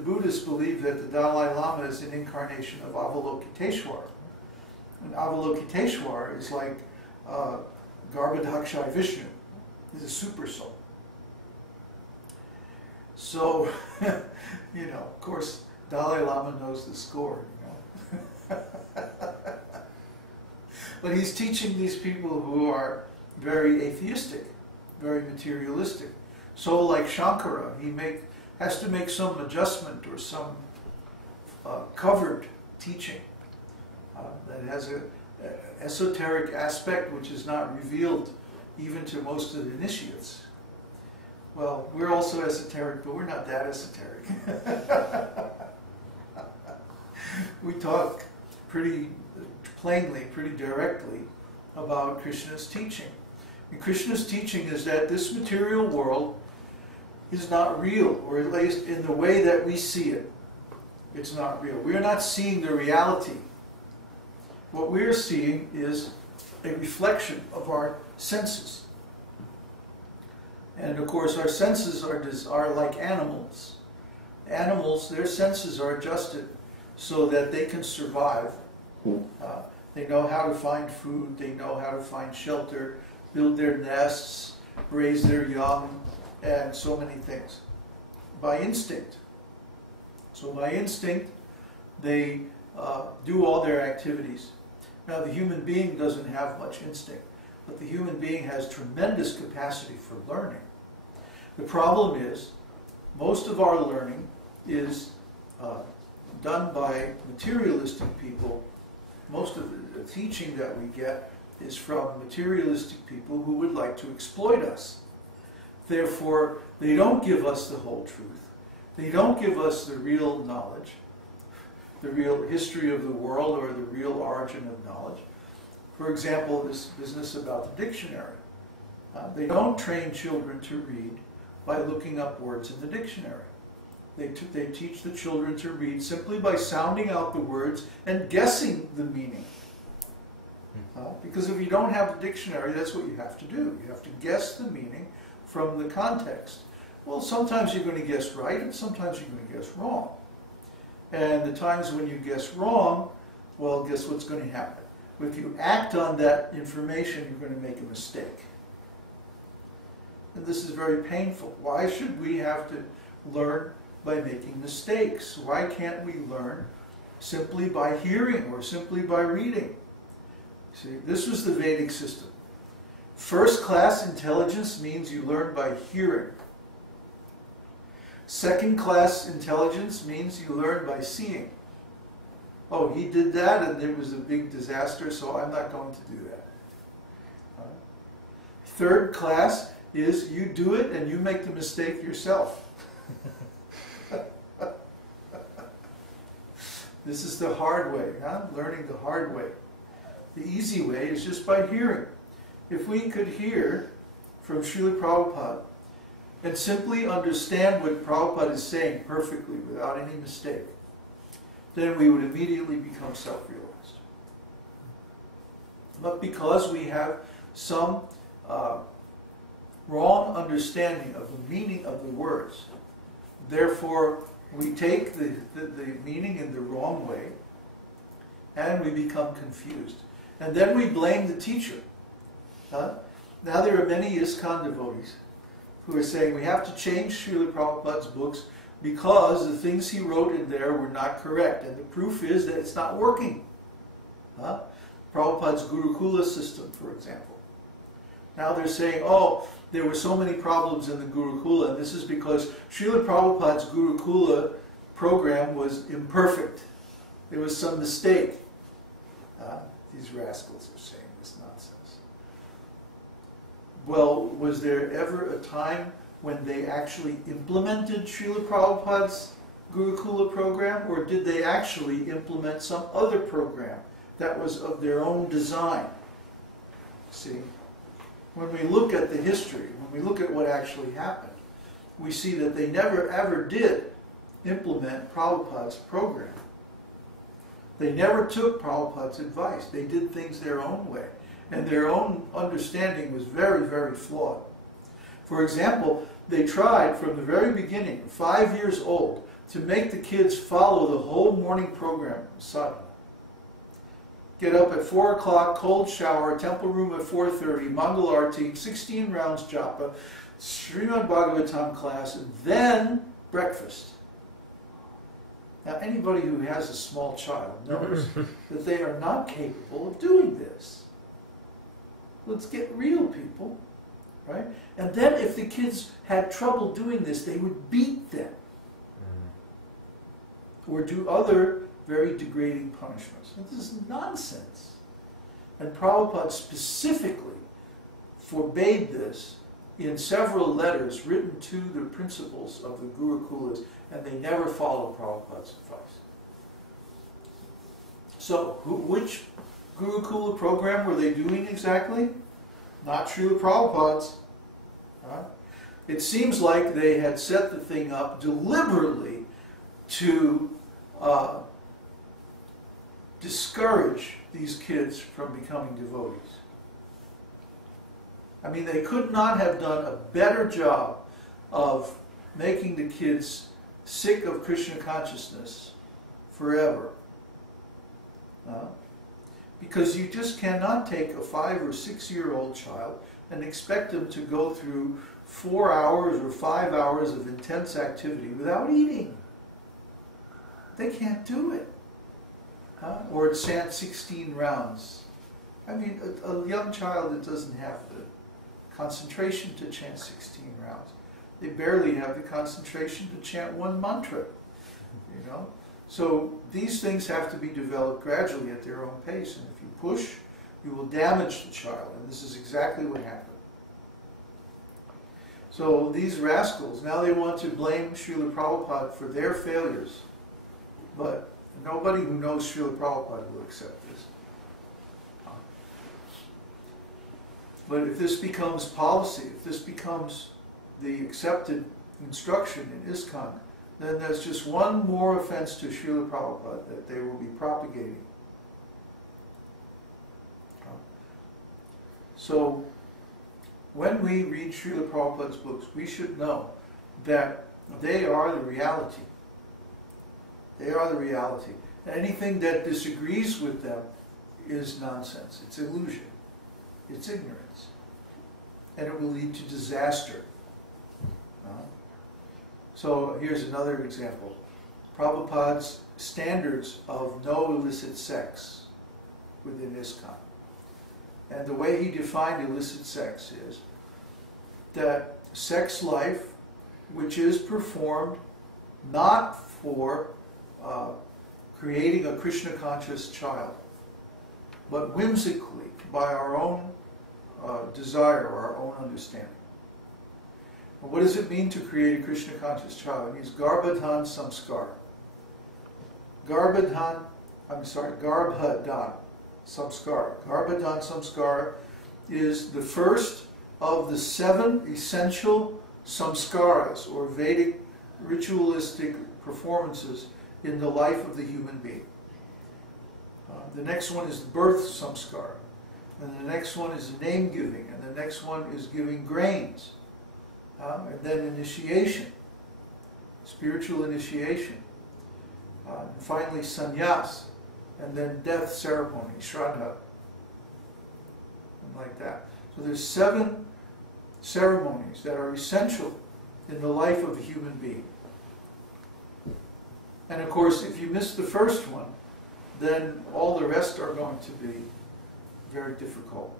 Buddhists believe that the Dalai Lama is an incarnation of Avalokiteshvara. And Avalokiteshvara is like Garbhodakshai Vishnu. He's a super soul. So, you know, of course, Dalai Lama knows the score, you know. But he's teaching these people who are very atheistic, very materialistic. So like Shankara, he has to make some adjustment or some covered teaching that has an esoteric aspect which is not revealed even to most of the initiates. Well, we're also esoteric, but we're not that esoteric. We talk pretty plainly, pretty directly about Krishna's teaching. And Krishna's teaching is that this material world is not real, or at least in the way that we see it, it's not real. We are not seeing the reality. What we are seeing is a reflection of our senses. And of course our senses are like animals. Animals, their senses are adjusted so that they can survive. They know how to find food, they know how to find shelter, build their nests, raise their young, and so many things. By instinct. So by instinct, they do all their activities. Now the human being doesn't have much instinct, but the human being has tremendous capacity for learning. The problem is, most of our learning is done by materialistic people. Most of the teaching that we get is from materialistic people who would like to exploit us. Therefore, they don't give us the whole truth. They don't give us the real knowledge, the real history of the world, or the real origin of knowledge. For example, this business about the dictionary. They don't train children to read by looking up words in the dictionary. They teach the children to read simply by sounding out the words and guessing the meaning. Because if you don't have a dictionary, that's what you have to do. You have to guess the meaning from the context. Well, sometimes you're going to guess right, and sometimes you're going to guess wrong. And the times when you guess wrong, well, guess what's going to happen? If you act on that information, you're going to make a mistake. And this is very painful. Why should we have to learn by making mistakes? Why can't we learn simply by hearing or simply by reading? See, this was the Vedic system. First-class intelligence means you learn by hearing. Second-class intelligence means you learn by seeing. Oh, he did that and it was a big disaster, so I'm not going to do that. Third class is you do it and you make the mistake yourself. This is the hard way, learning the hard way. The easy way is just by hearing. If we could hear from Srila Prabhupada and simply understand what Prabhupada is saying perfectly without any mistake, then we would immediately become self-realized. But because we have some wrong understanding of the meaning of the words, therefore we take the meaning in the wrong way and we become confused. And then we blame the teacher. Now there are many ISKCON devotees who are saying we have to change Srila Prabhupada's books because the things he wrote in there were not correct. And the proof is that it's not working. Prabhupada's Gurukula system, for example. Now they're saying, oh, there were so many problems in the Gurukula, and this is because Srila Prabhupada's Gurukula program was imperfect. There was some mistake. These rascals are saying this nonsense. Well, was there ever a time when they actually implemented Srila Prabhupada's Gurukula program, or did they actually implement some other program that was of their own design? See? When we look at the history, when we look at what actually happened, we see that they never ever did implement Prabhupada's program. They never took Prabhupada's advice. They did things their own way. And their own understanding was very, very flawed. For example, they tried from the very beginning, 5 years old, to make the kids follow the whole morning program, sadhana. Get up at 4 o'clock, cold shower, temple room at 4:30, Mangal Arti, 16 rounds japa, Śrīmad-Bhāgavatam class, and then breakfast. Now, anybody who has a small child knows that they are not capable of doing this. Let's get real, people, right? And then if the kids had trouble doing this, they would beat them or do other very degrading punishments. And this is nonsense. And Prabhupada specifically forbade this in several letters written to the principals of the Gurukulas, and they never followed Prabhupada's advice. So, which Gurukula program were they doing exactly? Not Srila Prabhupada's. It seems like they had set the thing up deliberately to discourage these kids from becoming devotees. I mean, they could not have done a better job of making the kids sick of Krishna consciousness forever. Because you just cannot take a 5 or 6 year old child and expect them to go through 4 hours or 5 hours of intense activity without eating. They can't do it. Or chant 16 rounds. I mean, a young child that doesn't have the concentration to chant 16 rounds. They barely have the concentration to chant one mantra, you know. So these things have to be developed gradually at their own pace, and if you push, you will damage the child, and this is exactly what happened. So these rascals, now they want to blame Srila Prabhupada for their failures, but nobody who knows Srila Prabhupada will accept this. But if this becomes policy, if this becomes the accepted instruction in ISKCON, then there's just one more offense to Srila Prabhupada that they will be propagating. So, when we read Srila Prabhupada's books, we should know that they are the reality. They are the reality. Anything that disagrees with them is nonsense. It's illusion. It's ignorance. And it will lead to disaster. So here's another example. Prabhupada's standards of no illicit sex within ISKCON. And the way he defined illicit sex is that sex life, which is performed not for creating a Krishna conscious child, but whimsically by our own desire or our own understanding. Well, what does it mean to create a Krishna conscious child? It means garbhadhan samskara. Garbhadhan samskara. Garbhadhan samskara is the first of the 7 essential samskaras, or Vedic ritualistic performances in the life of the human being. The next one is birth samskara, and the next one is name giving, and the next one is giving grains, and then initiation, spiritual initiation, and finally sannyas, and then death ceremony, shraddha, and like that. So there's 7 ceremonies that are essential in the life of a human being. And of course, if you miss the first one, then all the rest are going to be very difficult.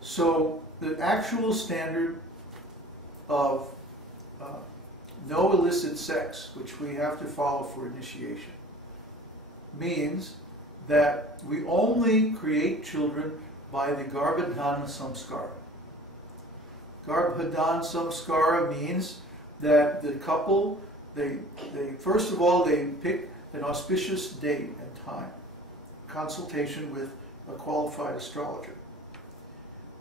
So the actual standard of no illicit sex, which we have to follow for initiation, means that we only create children by the Garbhadhana Samskara. Garbhadhana Samskara means that the couple, they first of all, they pick an auspicious date and time, consultation with a qualified astrologer.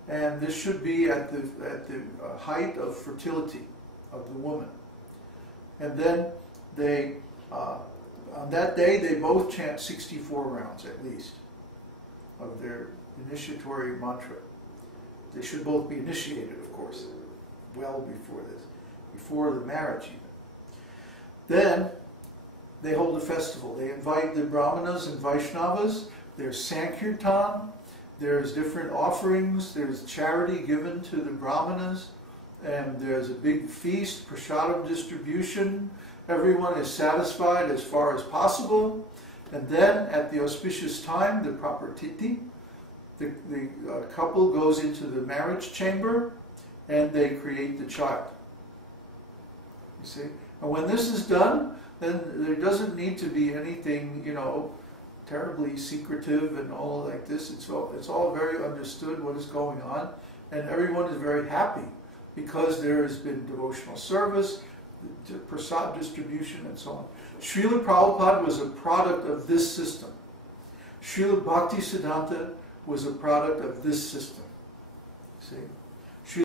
And this should be at the height of fertility of the woman. And then they, on that day, they both chant 64 rounds at least of their initiatory mantra. They should both be initiated, of course, well before this. before the marriage even. Then they hold a festival. They invite the Brahmanas and Vaishnavas. There's Sankirtan. There's different offerings. There's charity given to the Brahmanas. And there's a big feast, prasadam distribution. Everyone is satisfied as far as possible. And then at the auspicious time, the proper tithi, the couple goes into the marriage chamber and they create the child. You see? And when this is done, then there doesn't need to be anything, you know, terribly secretive and all like this. It's all very understood what is going on, and everyone is very happy because there has been devotional service, prasad distribution, and so on. Srila Prabhupada was a product of this system. Srila Bhakti Siddhanta was a product of this system. See?